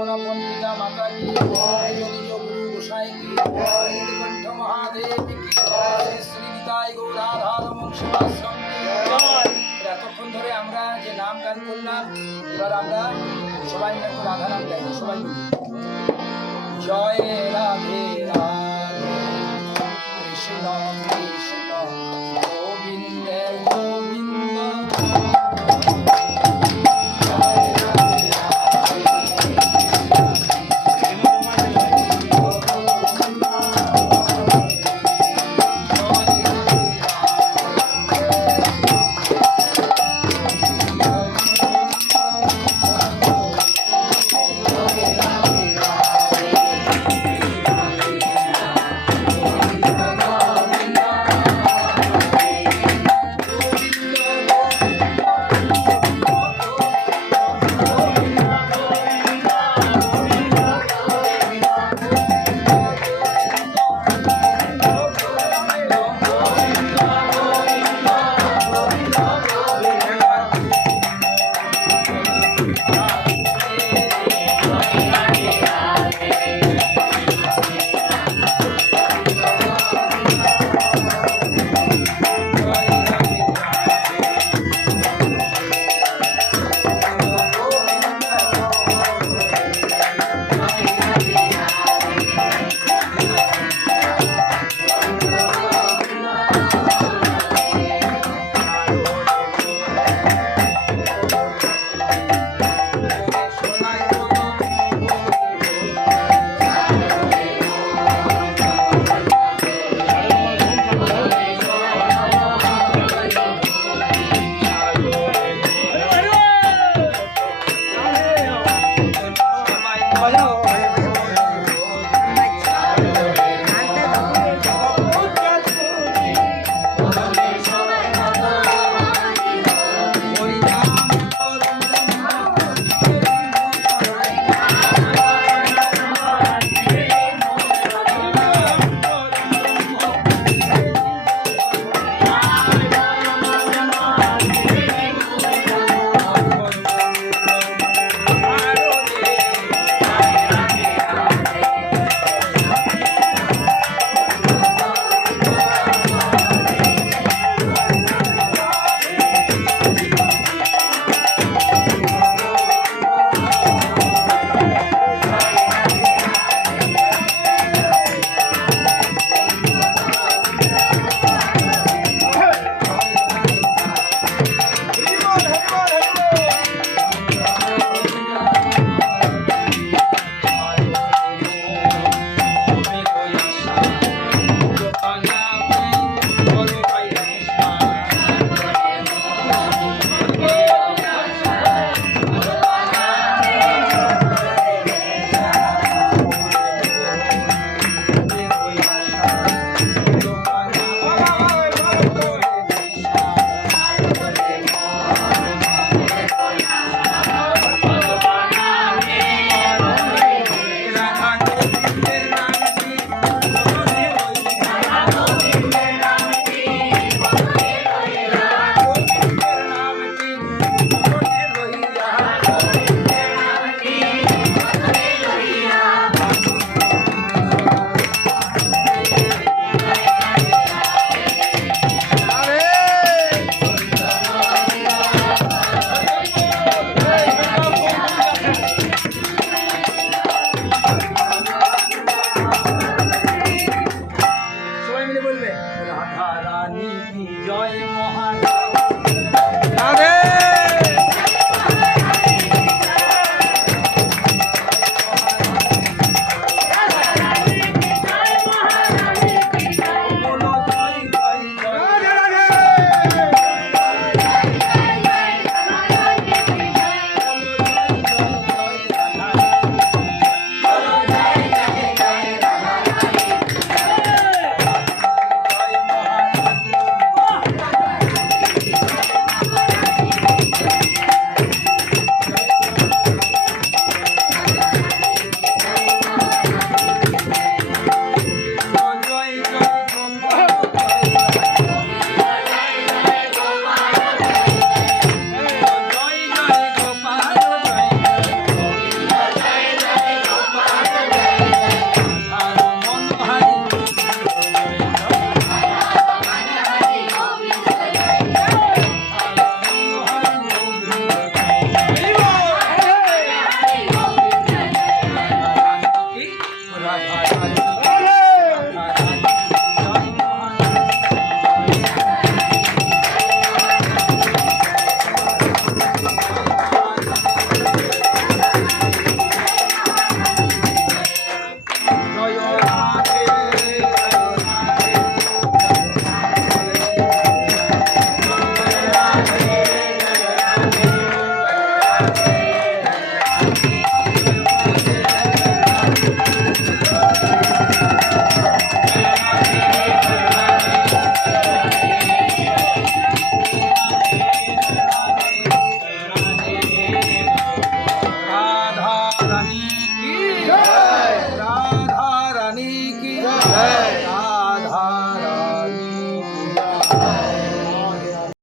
আপন আপন পিতা মাতা কি নিজ নিজ গুরু গোসাই কি নীলকণ্ঠ মহাদেব কি শ্রী শ্রী নিতাই গৌরাধা রমন এতক্ষণ ধরে আমরা যে নাম গান করলাম, এবার আমরা সবাই মিলে রাধা নাম গাইব, সবাই জয় রাধে রাধে কৃষ্ণ কৃষ্ণ